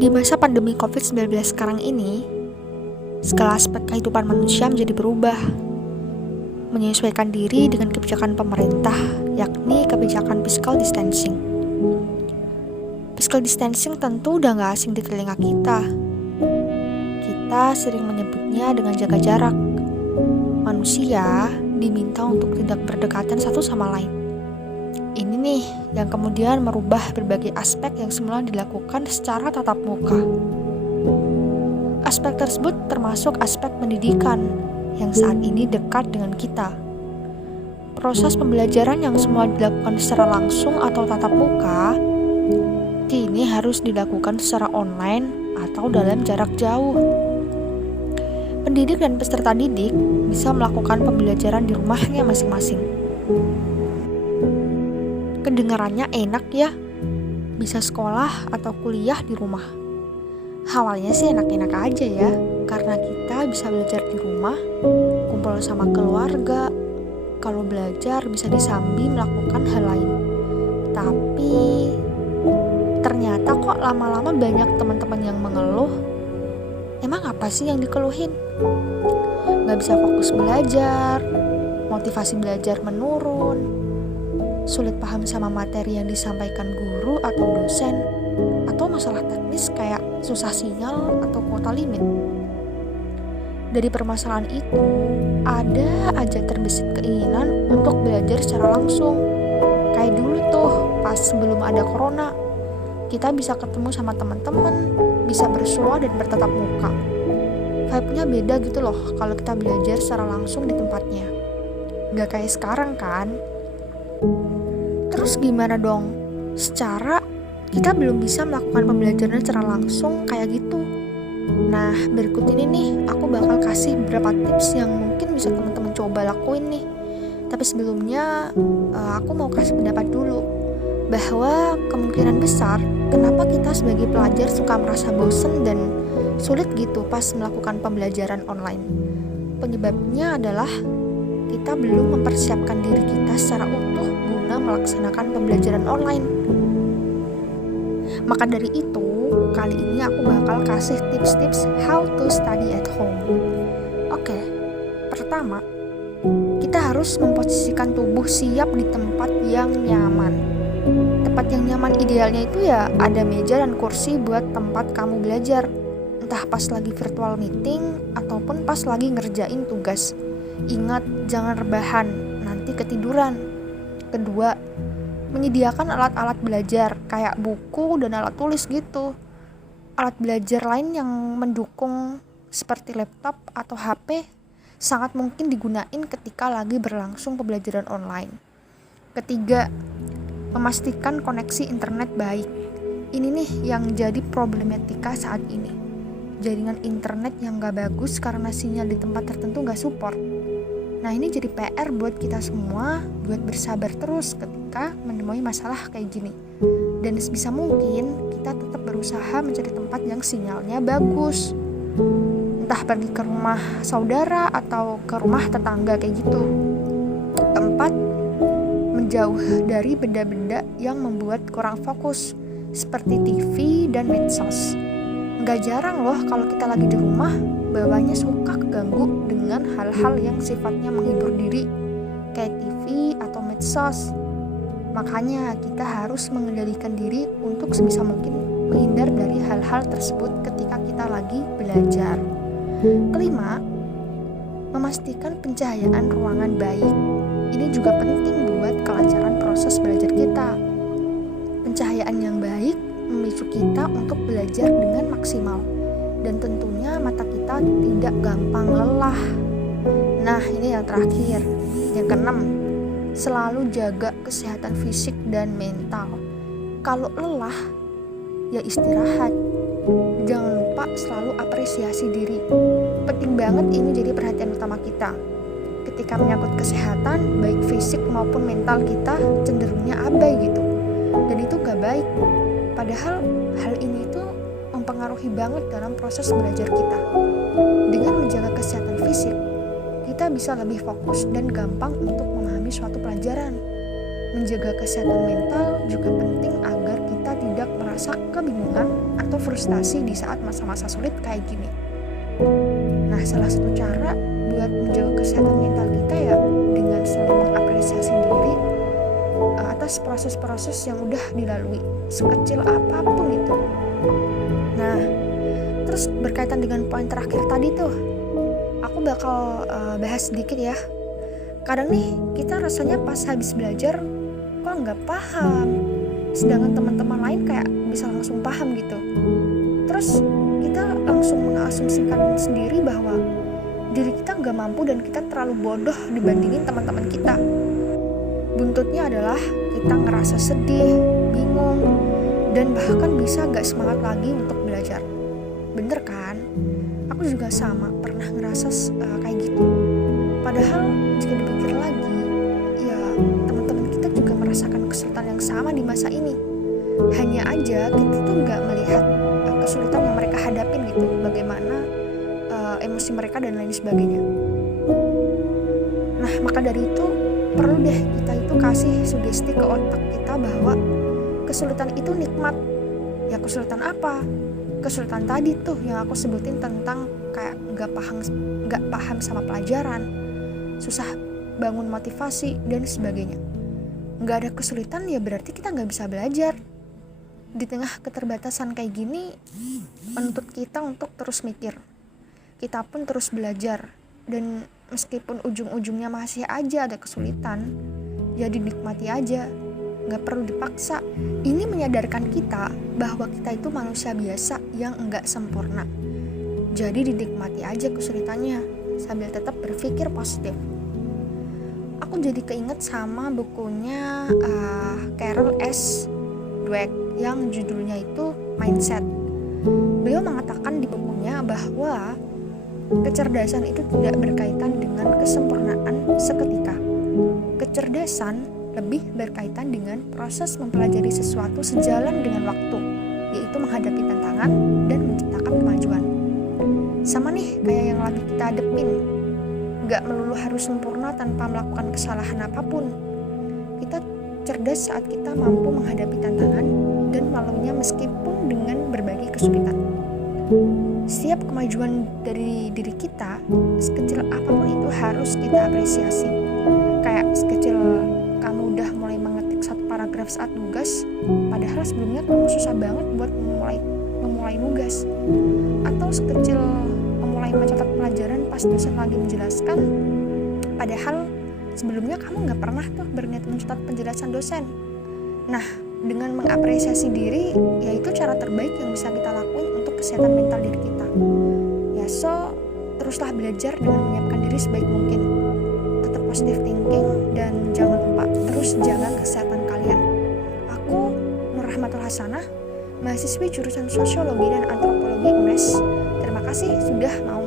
Di masa pandemi COVID-19 sekarang ini, segala aspek kehidupan manusia menjadi berubah, menyesuaikan diri dengan kebijakan pemerintah, yakni kebijakan physical distancing. Physical distancing tentu udah gak asing di telinga kita. Kita sering menyebutnya dengan jaga jarak. Manusia diminta untuk tidak berdekatan satu sama lain. Ini nih yang kemudian merubah berbagai aspek yang semula dilakukan secara tatap muka. Aspek tersebut termasuk aspek pendidikan yang saat ini dekat dengan kita. Proses pembelajaran yang semula dilakukan secara langsung atau tatap muka, kini harus dilakukan secara online atau dalam jarak jauh. Pendidik dan peserta didik bisa melakukan pembelajaran di rumahnya masing-masing. Kedengarannya enak ya, bisa sekolah atau kuliah di rumah. Awalnya sih enak-enak aja ya, karena kita bisa belajar di rumah, kumpul sama keluarga. Kalau belajar bisa disambi melakukan hal lain. Tapi ternyata kok lama-lama banyak teman-teman yang mengeluh. Emang apa sih yang dikeluhin? Gak bisa fokus belajar, motivasi belajar menurun, sulit paham sama materi yang disampaikan guru atau dosen, atau masalah teknis kayak susah sinyal atau kuota limit. Dari permasalahan itu, ada aja terbesit keinginan untuk belajar secara langsung. Kayak dulu tuh, pas sebelum ada corona, kita bisa ketemu sama teman-teman, bisa bersua dan bertatap muka. Vibe-nya beda gitu loh kalau kita belajar secara langsung di tempatnya. Gak kayak sekarang kan? Terus gimana dong? Secara kita belum bisa melakukan pembelajaran secara langsung kayak gitu. Nah, berikut ini nih aku bakal kasih beberapa tips yang mungkin bisa teman-teman coba lakuin nih. Tapi sebelumnya aku mau kasih pendapat dulu bahwa kemungkinan besar kenapa kita sebagai pelajar suka merasa bosen dan sulit gitu pas melakukan pembelajaran online. Penyebabnya adalah kita belum mempersiapkan diri kita secara utuh guna melaksanakan pembelajaran online. Maka dari itu, kali ini aku bakal kasih tips-tips how to study at home. Oke, pertama, kita harus memposisikan tubuh siap di tempat yang nyaman. Tempat yang nyaman idealnya itu ya ada meja dan kursi buat tempat kamu belajar. Entah pas lagi virtual meeting ataupun pas lagi ngerjain tugas. Ingat, jangan rebahan, nanti ketiduran. Kedua, menyediakan alat-alat belajar kayak buku dan alat tulis gitu. Alat belajar lain yang mendukung seperti laptop atau HP sangat mungkin digunain ketika lagi berlangsung pembelajaran online. Ketiga, memastikan koneksi internet baik. Ini nih yang jadi problematika saat ini. Jaringan internet yang gak bagus karena sinyal di tempat tertentu gak support. Nah, ini jadi PR buat kita semua buat bersabar terus ketika menemui masalah kayak gini. Dan sebisa mungkin kita tetap berusaha mencari tempat yang sinyalnya bagus. Entah pergi ke rumah saudara atau ke rumah tetangga kayak gitu. Keempat, menjauh dari benda-benda yang membuat kurang fokus seperti TV dan medsos. Gak jarang loh kalau kita lagi di rumah bawahnya suka keganggu dengan hal-hal yang sifatnya menghibur diri kayak TV atau medsos. Makanya kita harus mengendalikan diri untuk sebisa mungkin menghindar dari hal-hal tersebut ketika kita lagi belajar. Kelima, memastikan pencahayaan ruangan baik. Ini juga penting buat kelancaran proses belajar kita. Pencahayaan yang baik memicu kita untuk belajar dengan maksimal. Dan tentunya mata kita tidak gampang lelah. Nah, ini yang terakhir. Yang keenam, selalu jaga kesehatan fisik dan mental. Kalau lelah, ya istirahat. Jangan lupa selalu apresiasi diri. Penting banget ini jadi perhatian utama kita. Ketika menyangkut kesehatan, baik fisik maupun mental kita cenderungnya abai gitu. Dan itu gak baik. Padahal hal ini tuh mempengaruhi banget dalam proses belajar kita. Dengan menjaga kesehatan fisik, kita bisa lebih fokus dan gampang untuk memahami suatu pelajaran. Menjaga kesehatan mental juga penting agar kita tidak merasa merasa kebingungan atau frustasi di saat masa-masa sulit kayak gini. Nah, salah satu cara buat menjaga kesehatan mental kita ya dengan selalu mengapresiasi diri atas proses-proses yang udah dilalui, sekecil apapun itu. Nah, terus berkaitan dengan poin terakhir tadi tuh, aku bakal bahas sedikit ya. Kadang nih kita rasanya pas habis belajar kok nggak paham, sedangkan teman-teman lain kayak bisa langsung paham gitu. Terus kita langsung mengasumsikan sendiri bahwa diri kita nggak mampu dan kita terlalu bodoh dibandingin teman-teman kita. Buntutnya adalah kita ngerasa sedih, bingung, dan bahkan bisa gak semangat lagi untuk belajar. Bener kan? Aku juga sama, pernah ngerasa kayak gitu. Padahal jika dipikir lagi, ya teman-teman kita juga merasakan kesulitan yang sama di masa ini. Hanya aja kita tuh gak melihat kesulitan yang mereka hadapin gitu, bagaimana emosi mereka dan lain sebagainya. Nah, maka dari itu perlu deh kita itu kasih sugesti ke otak kita bahwa kesulitan itu nikmat. Ya kesulitan apa? Kesulitan tadi tuh yang aku sebutin tentang kayak gak paham sama pelajaran, susah bangun motivasi dan sebagainya. Gak ada kesulitan ya berarti kita gak bisa belajar. Di tengah keterbatasan kayak gini menuntut kita untuk terus mikir. Kita pun terus belajar, dan meskipun ujung-ujungnya masih aja ada kesulitan, ya dinikmati aja, gak perlu dipaksa. Ini menyadarkan kita bahwa kita itu manusia biasa yang enggak sempurna. Jadi dinikmati aja kesulitannya, sambil tetap berpikir positif. Aku jadi keinget sama bukunya Carol S. Dweck yang judulnya itu Mindset. Beliau mengatakan di bukunya bahwa kecerdasan itu tidak berkaitan dengan kesempurnaan seketika. Kecerdasan lebih berkaitan dengan proses mempelajari sesuatu sejalan dengan waktu, yaitu menghadapi tantangan dan menciptakan kemajuan. Sama nih kayak yang lagi kita hadepin, gak melulu harus sempurna tanpa melakukan kesalahan apapun. Kita cerdas saat kita mampu menghadapi tantangan dan melaluinya meskipun dengan berbagai kesulitan. Setiap kemajuan dari diri kita, sekecil apapun itu harus kita apresiasi. Kayak sekecil kamu udah mulai mengetik satu paragraf saat nugas, padahal sebelumnya kamu susah banget buat memulai nugas. Atau sekecil memulai mencatat pelajaran pas dosen lagi menjelaskan, padahal sebelumnya kamu gak pernah tuh berniat mencatat penjelasan dosen. Nah, dengan mengapresiasi diri, yaitu cara terbaik yang bisa kita lakuin untuk kesehatan mental diri kita. Ya so, teruslah belajar dengan menyiapkan diri sebaik mungkin. Tetap positive thinking dan jangan lupa terus jaga kesehatan kalian. Aku Nur Rahmatul Hasanah, mahasiswi jurusan Sosiologi dan Antropologi UNES. Terima kasih sudah mau